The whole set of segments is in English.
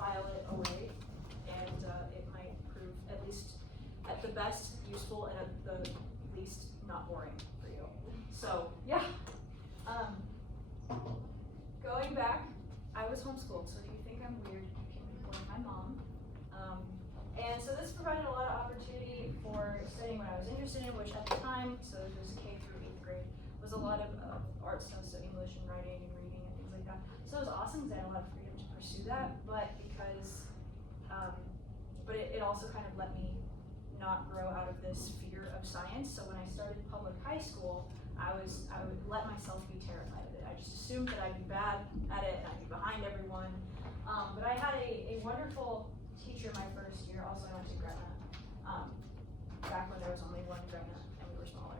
file it away, and it might prove, at least at the best, useful, and at the least not boring for you. So yeah, going back, I was homeschooled, so if you think I'm weird, you can blame my mom. And so this provided a lot of opportunity for studying what I was interested in, which at the time, so it was K through 8th grade, was a lot of art stuff, so English and writing and reading and things like that. So it was awesome because I had a lot of freedom to pursue that, but it also kind of let me not grow out of this fear of science. So when I started public high school, I would let myself be terrified of it. I just assumed that I'd be bad at it and I'd be behind everyone. But I had a wonderful teacher my first year. Also, I went to Gretna, back when there was only one Gretna and we were smaller.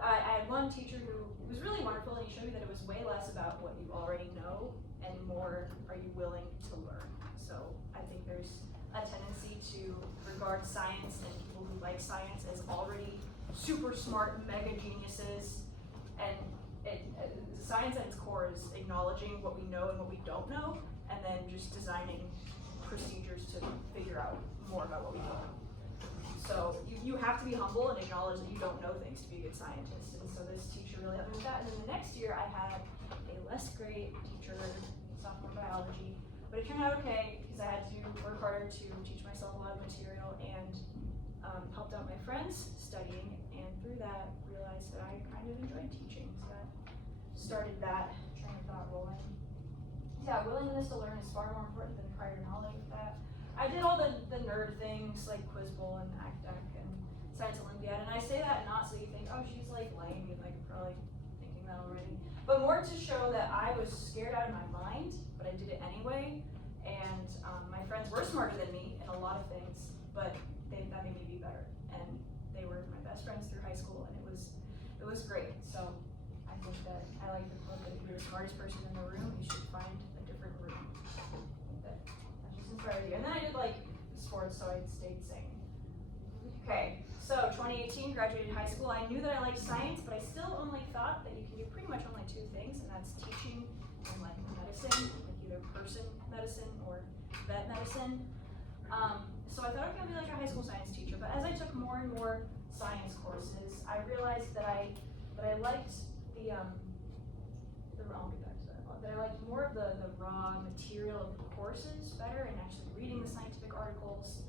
I had one teacher who was really wonderful, and he showed me that it was way less about what you already know and more, are you willing to learn? So I think there's a tendency to regard science and people who like science as already super smart mega geniuses, and science at its core is acknowledging what we know and what we don't know, and then just designing procedures to figure out more about what we don't know. So you have to be humble and acknowledge that you don't know things to be a good scientist, and so this teacher really helped me with that. And then the next year I had a less great teacher, sophomore biology, but it turned out okay because I had to work harder to teach myself a lot of material, and helped out my friends studying, and through that realized that I kind of enjoyed teaching, so that started that train of thought rolling. Yeah, willingness to learn is far more important than prior knowledge of that. I did all the nerd things like Quiz Bowl and ACDAC and Science Olympiad, and I say that not so you think, oh, she's like lame, you're like probably thinking that already, but more to show that I was scared out of my mind, but I did it anyway, and my friends were smarter than me in a lot of things, but that made me be better, and they were my best friends through high school, and it was great. So I think that I like the quote that if you're the smartest person in the room, you should find a different room. That just inspired you. And then I did like sports, so I stayed sane. Okay, so 2018, graduated high school. I knew that I liked science, but I still only thought that you can do pretty much only two things, and that's teaching and like medicine, like either person medicine or vet medicine. So I thought, okay, I'll be like a high school science teacher, but as I took more and more science courses, I realized that I liked I'll get back to that, that I liked more of the raw material of the courses better, and actually reading the scientific articles,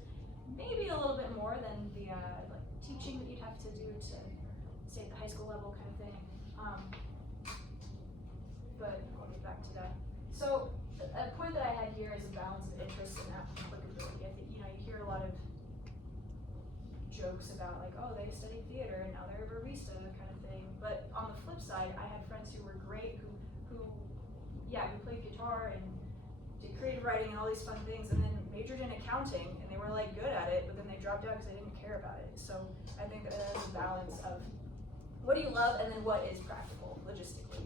maybe a little bit more than the like teaching that you'd have to do to stay at the high school level kind of thing. But I'll get back to that. So a point that I had here is a balance of interest and applicability. I think, you hear a lot of jokes about like, oh, they studied theater and now they're a barista kind of thing. But on the flip side, I had friends who were great, who played guitar and did creative writing and all these fun things, and then majored in accounting, and they were like good at it, but then they dropped out because they didn't care about it. So I think that there's a balance of what do you love and then what is practical logistically.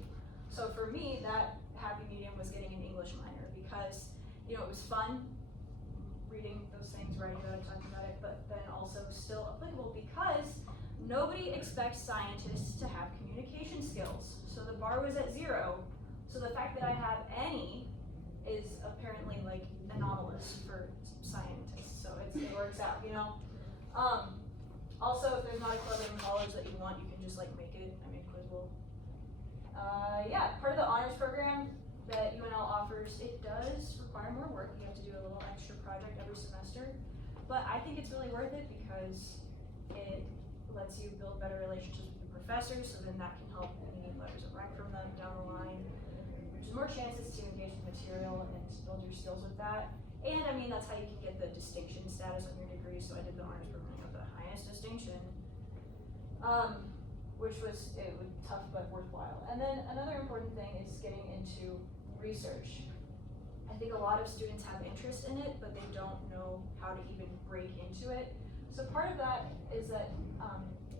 So for me, that happy medium was getting an English minor because it was fun reading those things, writing about it, talking about it, but then also still applicable because nobody expects scientists to have communication skills. So the bar was at 0. So the fact that I have any is apparently like anomalous for scientists. So it works out, Also, if there's not a club in college that you want, you can just like make it. I mean, Quiz Bowl. Part of the honors program that UNL offers, it does require more work. You have to do a little extra project every semester, but I think it's really worth it because it lets you build better relationships with your professors, so then that can help you need letters of rank from them down the line, which is more chances to engage with material and to build your skills with that. And I mean, that's how you can get the distinction status on your degree, so I did the honors program with the highest distinction, which was tough but worthwhile. And then another important thing is getting into research. I think a lot of students have interest in it, but they don't know how to even break into it. So part of that is that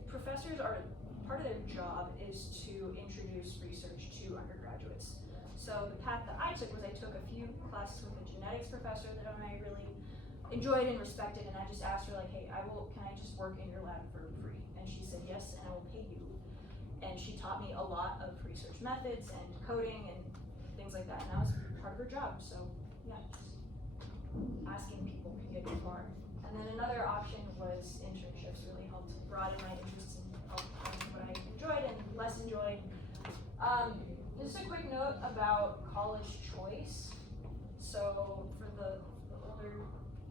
professors part of their job is to introduce research to undergraduates. So the path that I took was I took a few classes with a genetics professor that I really enjoyed and respected, and I just asked her like, hey, can I just work in your lab for free? And she said yes, and I will pay you. And she taught me a lot of research methods and coding and things like that, and that was part of her job. So yeah, asking people can get you far. And then another option was internships, really helped broaden my interests and help find what I enjoyed and less enjoyed. Just a quick note about college choice. So for the older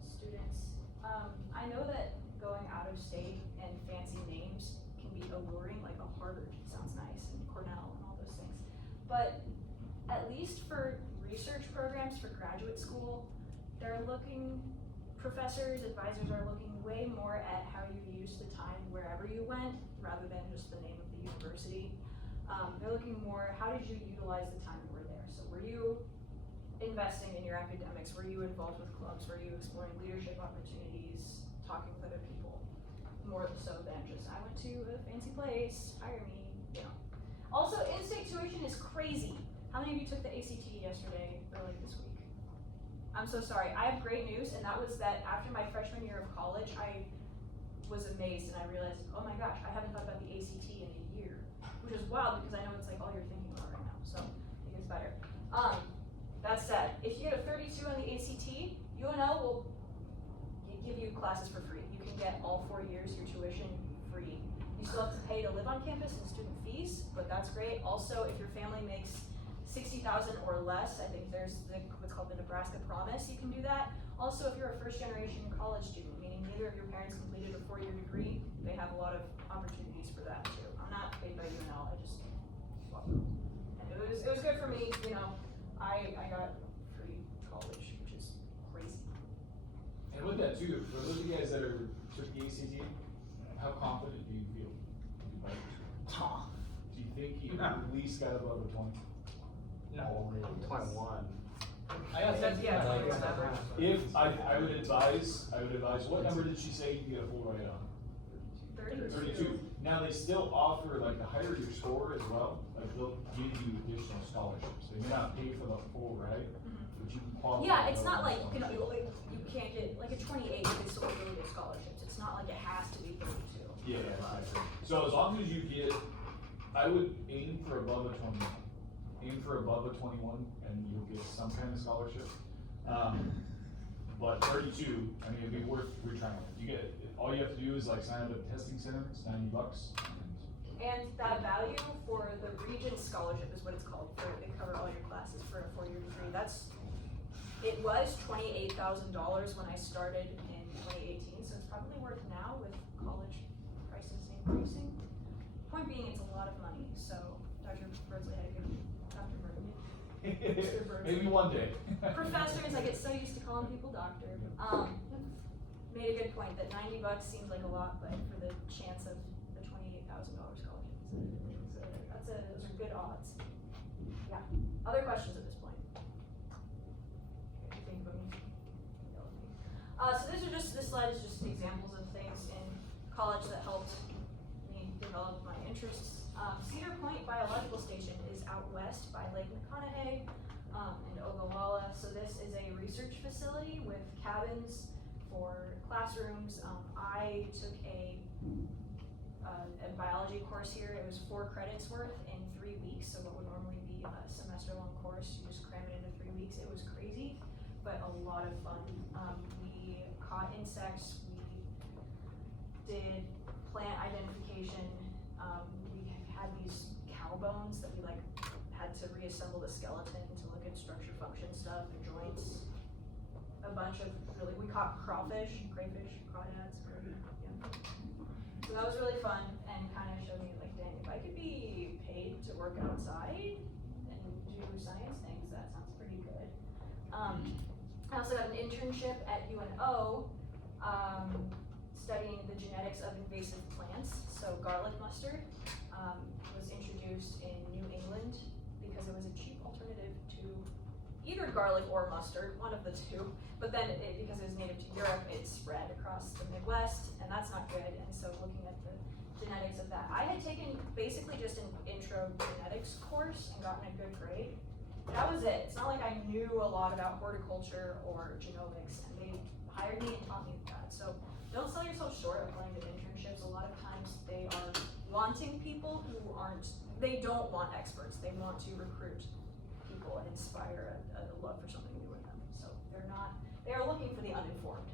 students, I know that going out of state and fancy names can be alluring, like a Harvard sounds nice, and Cornell and all those things. But at least for research programs for graduate school, professors, advisors are looking way more at how you used the time wherever you went, rather than just the name of the university. They're looking more, how did you utilize the time you were there? So were you investing in your academics? Were you involved with clubs? Were you exploring leadership opportunities, talking with other people? More so than just, I went to a fancy place, hire me, you know. Also, in-state tuition is crazy. How many of you took the ACT yesterday or like this week? I'm so sorry. I have great news, and that was that after my freshman year of college, I was amazed and I realized, oh my gosh, I haven't thought about the ACT in a year, which is wild because I know it's like all you're thinking about right now, so it gets better. That said, if you get a 32 on the ACT, UNL will give you classes for free. You can get all 4 years your tuition free. You still have to pay to live on campus and student fees, but that's great. Also, if your family makes $60,000 or less, I think there's what's called the Nebraska Promise, you can do that. Also, if you're a first-generation college student, meaning neither of your parents completed a 4-year degree, they have a lot of opportunities for that too. I'm not paid by UNL, I just love them. And it was good for me, you know. I got free college, which is crazy. And with that too, for those of you guys that took the ACT, how confident do you feel? Do you think you at least got above a 20? No, I'm 21. I got that. Yeah, If I would advise, what number did she say you get a full ride on? 32. Now they still offer, like, the higher your score as well, like they'll give you additional scholarships. They may not pay for the full ride, but you can qualify. Yeah, it's not like you can't get like a 28. You can still really get scholarships. It's not like it has to be 32. Yeah, exactly. So as long as you get, I would aim for above a 21. Aim for above a 21, and you'll get some kind of scholarship. But 32, I mean, it'd be worth retrying. You get, all you have to do is like sign up at the testing center. It's $90. And that value for the Regent Scholarship is what it's called. They cover all your classes for a 4-year degree. It was $28,000 when I started in 2018, so it's probably worth now with college prices increasing. Point being, it's a lot of money. So Dr. Birdsley had a good, Dr. Birdsley. Maybe one day. Professors, I get so used to calling people doctor. Made a good point that $90 seems like a lot, but for the chance of the $28,000 scholarship, those are good odds. Yeah. Other questions at this point? Think about me. So this slide is just examples of things in college that helped me develop my interests. Cedar Point Biological Station is out west by Lake McConaughey and Ogallala. So this is a research facility with cabins for classrooms. I took a biology course here. It was 4 credits worth in 3 weeks. So what would normally be a semester-long course, you just cram it into 3 weeks. It was crazy, but a lot of fun. We caught insects. We did plant identification. We had these cow bones that we had to reassemble the skeleton to look at structure, function stuff, the joints. A bunch of we caught crayfish, crawdads. Yeah. So that was really fun and kind of showed me dang, if I could be paid to work outside and do science things, that sounds pretty good. I also got an internship at UNO, studying the genetics of invasive plants. So garlic mustard was introduced in New England because it was a cheap alternative to either garlic or mustard, one of the two. But then because it was native to Europe, it spread across the Midwest, and that's not good. And so looking at the genetics of that, I had taken basically just an intro genetics course and gotten a good grade. That was it. It's not like I knew a lot about horticulture or genomics, and they hired me and taught me that. So don't sell yourself short applying to internships. A lot of times they are wanting people who they don't want experts. They want to recruit people and inspire a love for something new in them. So they're not They are looking for the uninformed.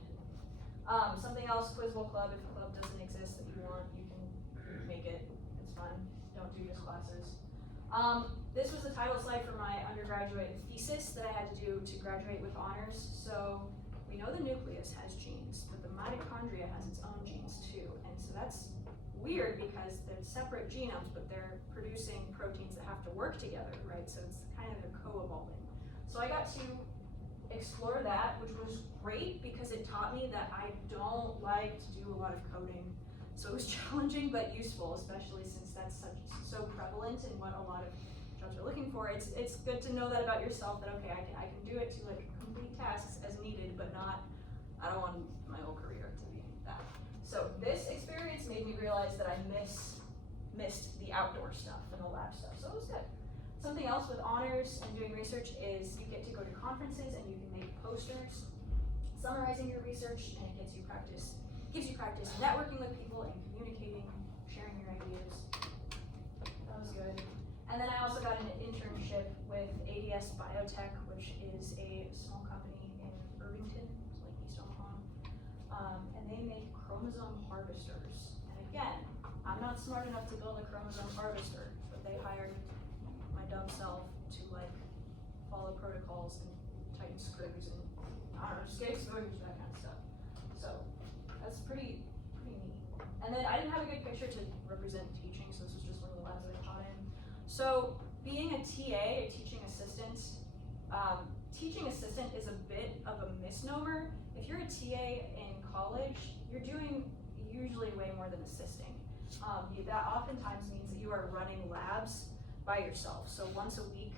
Something else, Quiz Bowl Club, if a club doesn't exist that you want, you can make it, it's fun, don't do just classes. This was the title slide for my undergraduate thesis that I had to do to graduate with honors. So we know the nucleus has genes, but the mitochondria has its own genes too. And so that's weird because they're separate genomes, but they're producing proteins that have to work together, right? So it's kind of they're co-evolving. So I got to explore that, which was great because it taught me that I don't like to do a lot of coding. So it was challenging but useful, especially since that's so prevalent in what a lot of jobs are looking for. It's good to know that about yourself, that okay, I can do it to like complete tasks as needed, but not, I don't want my whole career to be that. So this experience made me realize that I missed the outdoor stuff and the lab stuff, so it was good. Something else with honors and doing research is you get to go to conferences and you can make posters summarizing your research, and it gives you practice networking with people and communicating, sharing your ideas. That was good. And then I also got an internship with ADS Biotech, which is a small company in Irvington, it's like East Omaha. And they make chromosome harvesters. And again, I'm not smart enough to build a chromosome harvester, but they hired my dumb self to like follow protocols and tighten screws and I don't know, just get exposure to that kind of stuff. So that's pretty neat. And then I didn't have a good picture to represent teaching, so this was just one of the labs that I taught in. So being a TA, a teaching assistant is a bit of a misnomer. If you're a TA in college, you're doing usually way more than assisting. That oftentimes means that you are running labs by yourself. So once a week,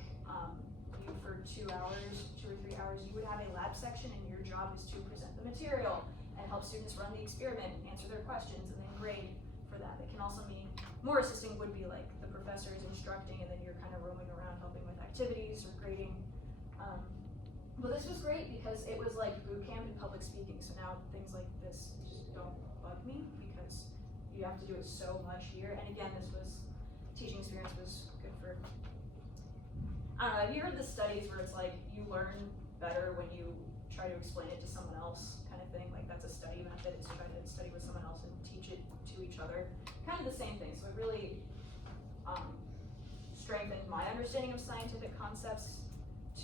you for 2 or 3 hours, you would have a lab section, and your job is to present the material and help students run the experiment, answer their questions, and then grade for that. It can also mean more assisting would be like the professor is instructing, and then you're kind of roaming around helping with activities or grading. But this was great because it was like boot camp in public speaking. So now things like this just don't bug me because you have to do it so much here. And again, teaching experience was good for, I don't know, have you heard the studies where it's like you learn better when you try to explain it to someone else kind of thing? Like that's a study method, is try to study with someone else and teach it to each other. Kind of the same thing. So it really strengthened my understanding of scientific concepts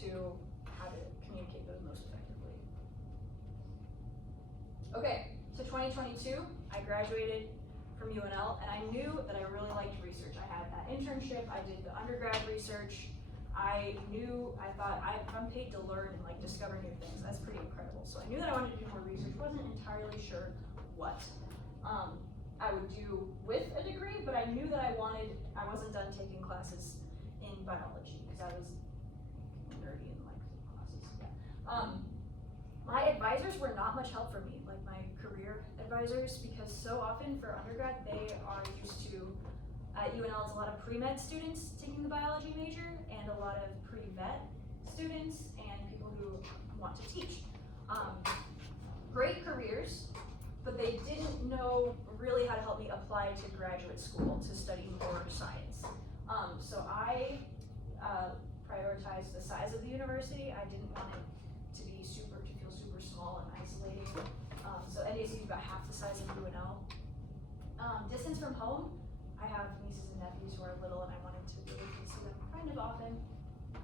to how to communicate those most effectively. Okay, so 2022, I graduated from UNL, and I knew that I really liked research. I had that internship, I did the undergrad research. I thought I'm paid to learn and like discover new things. That's pretty incredible. So I knew that I wanted to do more research. Wasn't entirely sure what I would do with a degree, but I knew that I wasn't done taking classes in biology because I was nerdy in like classes. Yeah. My advisors were not much help for me, like my career advisors, because so often for undergrad they are used to, at UNL it's a lot of pre-med students taking the biology major and a lot of pre-vet students and people who want to teach. Great careers, but they didn't know really how to help me apply to graduate school to study more science. So I prioritized the size of the university. I didn't want it to feel super small and isolating. So NDSU is about half the size of UNL. Distance from home, I have nieces and nephews who are little and I wanted to be able to see them kind of often.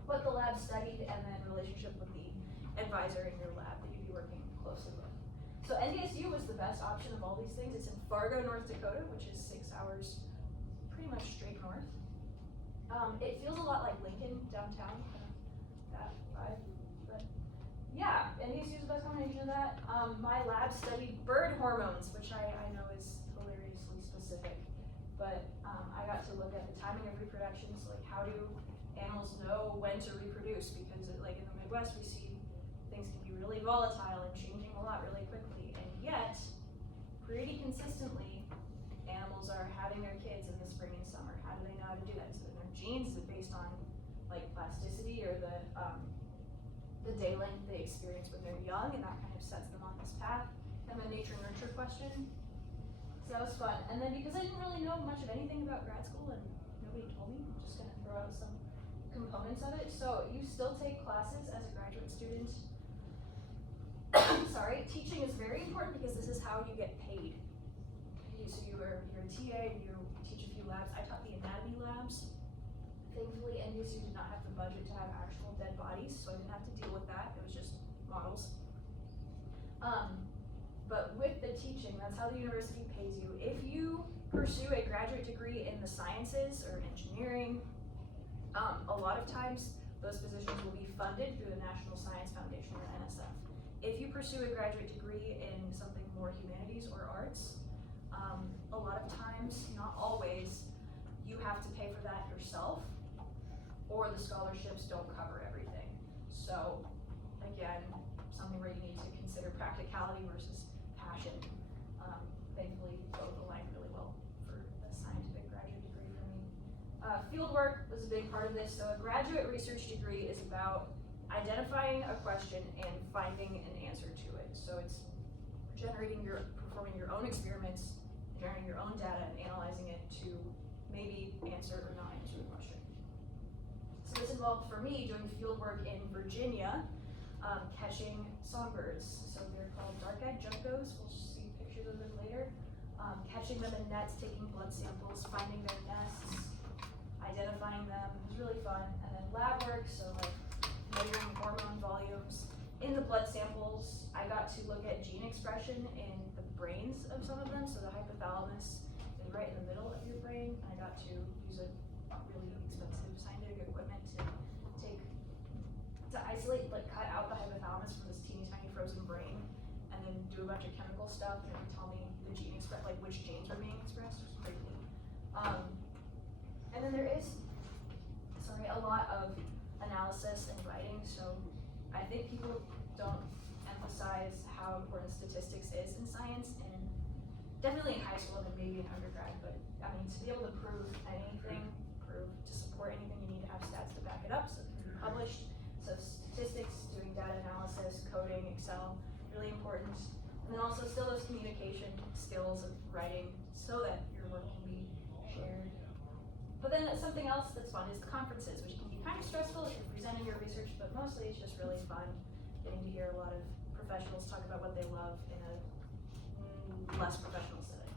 But the lab studied and then relationship with the advisor in your lab that you'd be working closely with. So NDSU was the best option of all these things. It's in Fargo, North Dakota, which is 6 hours pretty much straight north. It feels a lot like Lincoln downtown, that vibe, but yeah, NDSU is the best combination of that. My lab studied bird hormones, which I know is hilariously specific, but I got to look at the timing of reproduction, so like how do animals know when to reproduce, because like in the Midwest we see things can be really volatile and changing a lot really quickly, and yet pretty consistently animals are having their kids in the spring and summer. How do they know how to do that? So their genes are based on like plasticity or the day length they experience when they're young, and that kind of sets them on this path. Kind of a nature-nurture question. So that was fun. And then because I didn't really know much of anything about grad school and nobody told me, I'm just gonna throw out some components of it. So you still take classes as a graduate student sorry, teaching is very important because this is how you get paid. So you're a TA, you teach a few labs. I taught the anatomy labs. Thankfully, NUSU did not have the budget to have actual dead bodies, so I didn't have to deal with that. It was just models. But with the teaching, that's how the university pays you. If you pursue a graduate degree in the sciences or engineering, a lot of times those positions will be funded through the National Science Foundation or NSF. If you pursue a graduate degree in something more humanities or arts, a lot of times, not always, you have to pay for that yourself, or the scholarships don't cover everything. So, again, something where you need to consider practicality versus passion. Thankfully, both align really well for a scientific graduate degree for me. Fieldwork was a big part of this. So a graduate research degree is about identifying a question and finding an answer to it. So it's performing your own experiments, generating your own data and analyzing it to maybe answer or not answer the question. So this involved, for me, doing field work in Virginia, catching songbirds. So they're called dark-eyed juncos. We'll see pictures of them later. Catching them in nets, taking blood samples, finding their nests, identifying them. It was really fun. And then lab work, so like measuring hormone volumes. In the blood samples, I got to look at gene expression in the brains of some of them. So the hypothalamus is right in the middle of your brain. And I got to use a really expensive scientific equipment to isolate, like cut out the hypothalamus from this teeny tiny frozen brain, and then do a bunch of chemical stuff, and it would tell me the gene like which genes are being expressed. It was pretty neat. And then there is, a lot of analysis and writing. So I think people don't emphasize how important statistics is in science, and definitely in high school and maybe in undergrad. But I mean, to be able to prove anything, to support anything, you need to have stats to back it up, so it can be published. So statistics, doing data analysis, coding, Excel, really important. And then also still those communication skills of writing so that your work can be shared. But then something else that's fun is the conferences, which can be kind of stressful if you're presenting your research, but mostly it's just really fun getting to hear a lot of professionals talk about what they love in a less professional setting.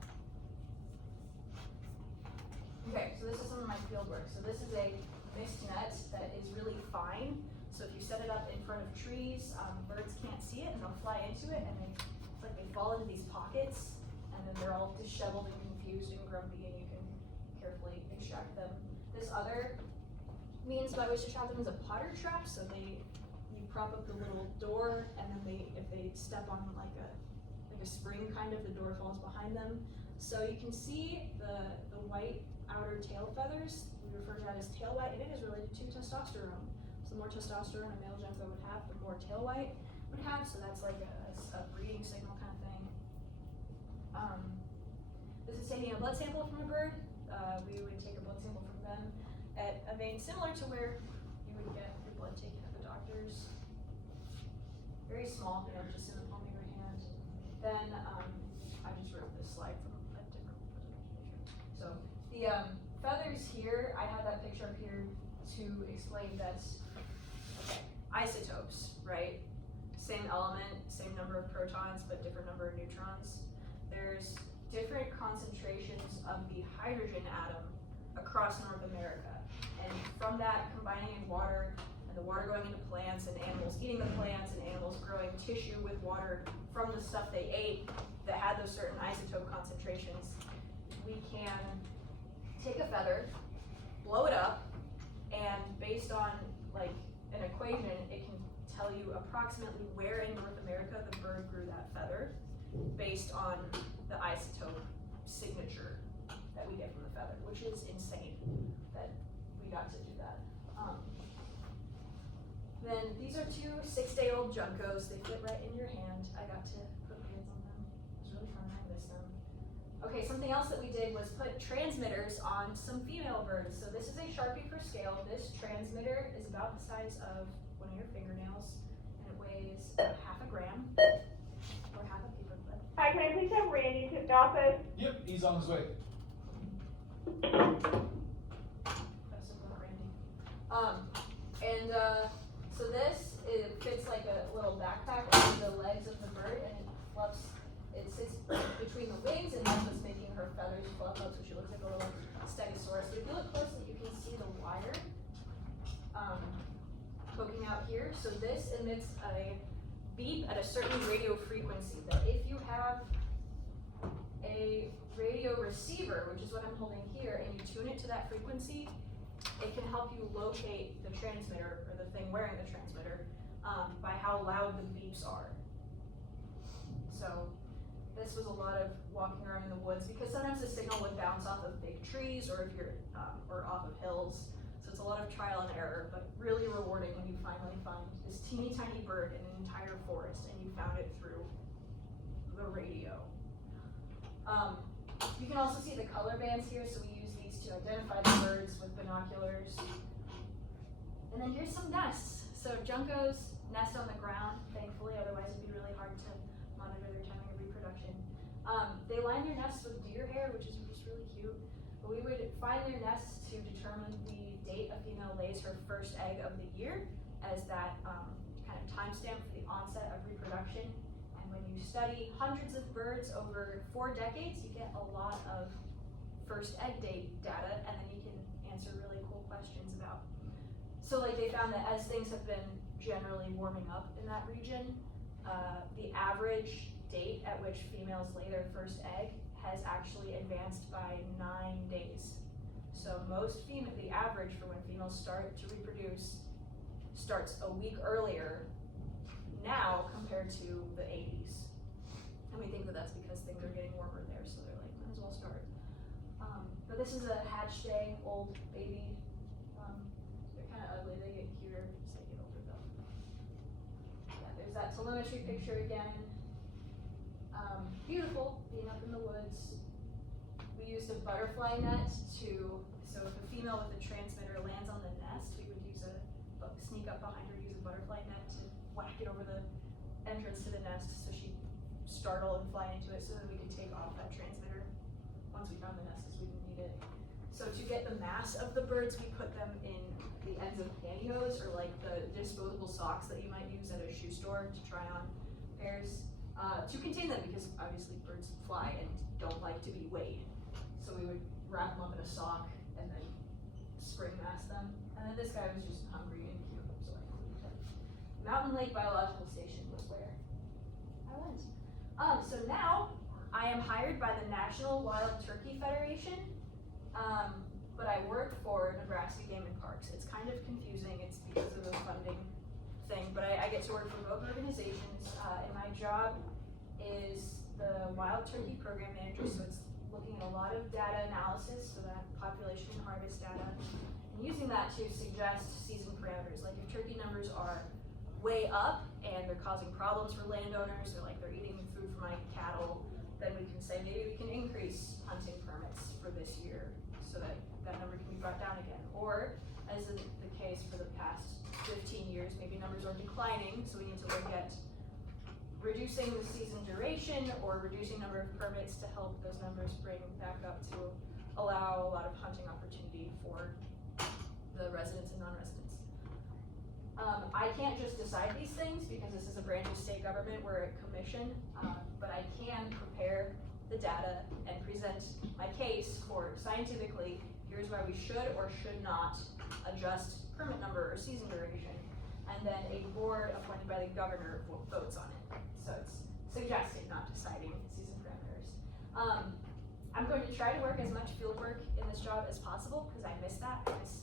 Okay, so this is some of my field work. So this is a mixed net that is really fine. So if you set it up in front of trees, birds can't see it and they'll fly into it, and it's like they fall into these pockets, and then they're all disheveled and confused and grumpy, and you can carefully extract them. This other means by which to trap them is a potter trap. So you prop up the little door, and then if they step on like a spring kind of, the door falls behind them. So you can see the white outer tail feathers. We refer to that as tail white, and it is related to testosterone. So the more testosterone a male junco would have, the more tail white would have. So that's like a breeding signal kind of thing. This is taking a blood sample from a bird. We would take a blood sample from them at a vein similar to where you would get your blood taken at the doctor's. Very small, just in the palm of your hand. Then I just wrote this slide from a different presentation. So the feathers here, I have that picture up here to explain that isotopes, right? Same element, same number of protons, but different number of neutrons. There's different concentrations of the hydrogen atom across North America. And from that, combining in water, and the water going into plants, and animals eating the plants, and animals growing tissue with water from the stuff they ate that had those certain isotope concentrations, we can take a feather, blow it up, and based on like an equation, it can tell you approximately where in North America the bird grew that feather based on the isotope signature that we get from the feather, which is insane that we got to do that. Then these are 2 6-day-old juncos. They fit right in your hand. I got to put hands on them. It was really fun. I missed them. Okay, something else that we did was put transmitters on some female birds. So this is a Sharpie for scale. This transmitter is about the size of one of your fingernails, and it weighs half a gram, or half a paperclip. Hi, can I please have Randy to the office? Yep, he's on his way. Best of luck, Randy. So this, it fits like a little backpack on the legs of like a little stegosaurus. But if you look closely, you can see the wire poking out here. So this emits a beep at a certain radio frequency that if you have a radio receiver, which is what I'm holding here, and you tune it to that frequency, it can help you locate the transmitter, or the thing wearing the transmitter, by how loud the beeps are. So this was a lot of walking around in the woods, because sometimes the signal would bounce off of big trees, or if you're, or off of hills. So it's a lot of trial and error, but really rewarding when you finally find this teeny tiny bird in an entire forest, and you found it through the radio. You can also see the color bands here, so we use these to identify the birds with binoculars. And then here's some nests. So juncos nest on the ground, thankfully, otherwise it'd be really hard to monitor their timing of reproduction. They line their nests with deer hair, which is just really cute. But we would find their nests to determine the date a female lays her first egg of the year, as that kind of timestamp for the onset of reproduction. When you study hundreds of birds over 4 decades, you get a lot of first egg date data, and then you can answer really cool questions about. So like they found that as things have been generally warming up in that region, the average date at which females lay their first egg has actually advanced by 9 days. So the average for when females start to reproduce starts a week earlier now compared to the 80s. And we think that that's because things are getting warmer there, so they're like, might as well start. But this is a hatch day, old baby. They're kind of ugly, they get cuter as they get older though. Yeah, there's that telemetry picture again. Beautiful, being up in the woods. We used a butterfly net so if a female with a transmitter lands on the nest, we would sneak up behind her, use a butterfly net to whack it over the entrance to the nest so she'd startle and fly into it, so that we could take off that transmitter once we found the nest, because we didn't need it. So to get the mass of the birds, we put them in the ends of pantyhose, or like the disposable socks that you might use at a shoe store to try on pairs, to contain them, because obviously birds fly and don't like to be weighed. So we would wrap them up in a sock and then spring mask them. And then this guy was just hungry and cute, so I included him. Mountain Lake Biological Station was where I went. So now I am hired by the National Wild Turkey Federation, but I work for Nebraska Game and Parks. It's kind of confusing, it's because of the funding thing, but I get to work for both organizations, and my job is the Wild Turkey Program Manager, so it's looking at a lot of data analysis, so that population and harvest data, and using that to suggest season parameters. Like if turkey numbers are way up and they're causing problems for landowners, or like they're eating food for my cattle, then we can say maybe we can increase hunting permits for this year so that that number can be brought down again. Or, as in the case for the past 15 years, maybe numbers are declining, so we need to look at reducing the season duration or reducing number of permits to help those numbers bring back up to allow a lot of hunting opportunity for the residents and non-residents. I can't just decide these things because this is a branch of state government, we're a commission, but I can prepare the data and present my case for scientifically, here's why we should or should not adjust permit number or season duration, and then a board appointed by the governor votes on it. So it's suggesting, not deciding season parameters. I'm going to try to work as much field work in this job as possible, because I miss that. I miss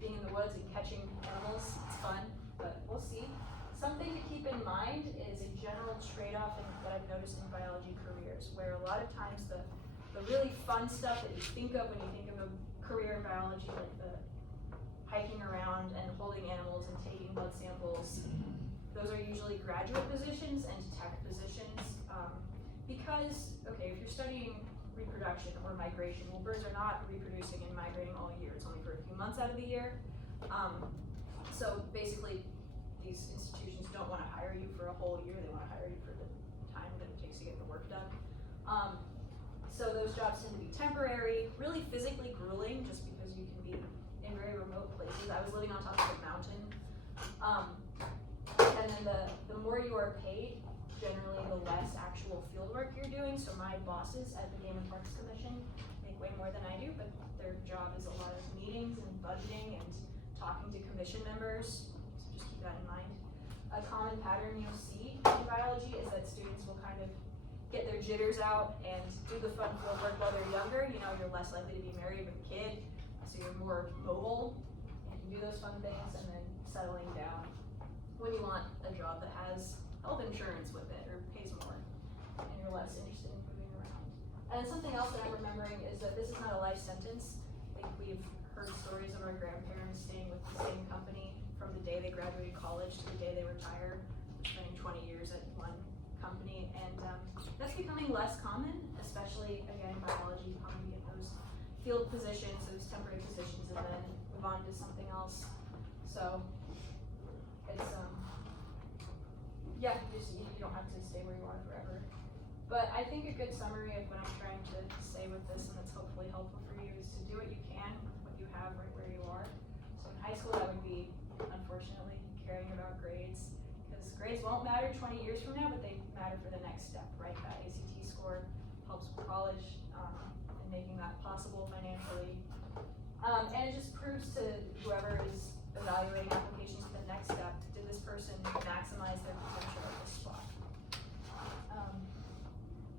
being in the woods and catching animals. It's fun, but we'll see. Something to keep in mind is a general trade-off that I've noticed in biology careers, where a lot of times the really fun stuff that you think of when you think of a career in biology, like the hiking around and holding animals and taking blood samples, those are usually graduate positions and tech positions, because, okay, if you're studying reproduction or migration, well, birds are not reproducing and migrating all year, it's only for a few months out of the year. So basically, these institutions don't want to hire you for a whole year, they want to hire you for the time that it takes to get the work done. So those jobs tend to be temporary, really physically grueling, just because you can be in very remote places. I was living on top of a mountain. And then the more you are paid, generally the less actual field work you're doing. So my bosses at the Game and Parks Commission make way more than I do, but their job is a lot of meetings and budgeting and talking to commission members, so just keep that in mind. A common pattern you'll see in biology is that students will kind of get their jitters out and do the fun field work while they're younger. You know, you're less likely to be married with a kid, so you're more mobile and can do those fun things, and then settling down when you want a job that has health insurance with it or pays more, and you're less interested in moving around. And then something else that I'm remembering is that this is not a life sentence. Like, we've heard stories of our grandparents staying with the same company from the day they graduated college to the day they retire, spending 20 years at one company, and that's becoming less common, especially again in biology. You probably get those field positions, those temporary positions, and then move on to something else. So it's yeah, you don't have to stay where you are forever. But I think a good summary of what I'm trying to say with this, and that's hopefully helpful for you, is to do what you can with what you have right where you are. So in high school, that would be, unfortunately, caring about grades, because grades won't matter 20 years from now, but they matter for the next step, right? That ACT score helps with college and making that possible financially. And it just proves to whoever is evaluating applications for the next step, did this person maximize their potential at this spot?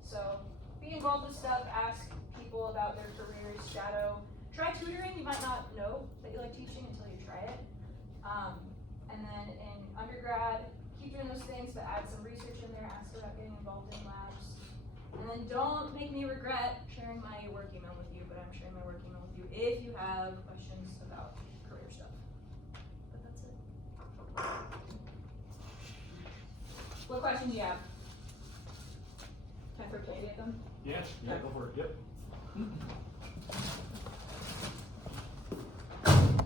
So be involved with stuff, ask people about their careers, shadow, try tutoring. You might not know that you like teaching until you try it. And then in undergrad, keep doing those things, but add some research in there, ask about getting involved in labs. And then don't make me regret sharing my work email with you, but I'm sharing my work email with you if you have questions about career stuff. But that's it. What questions do you have? Can I throw candy at them? Yeah, go for it, yep.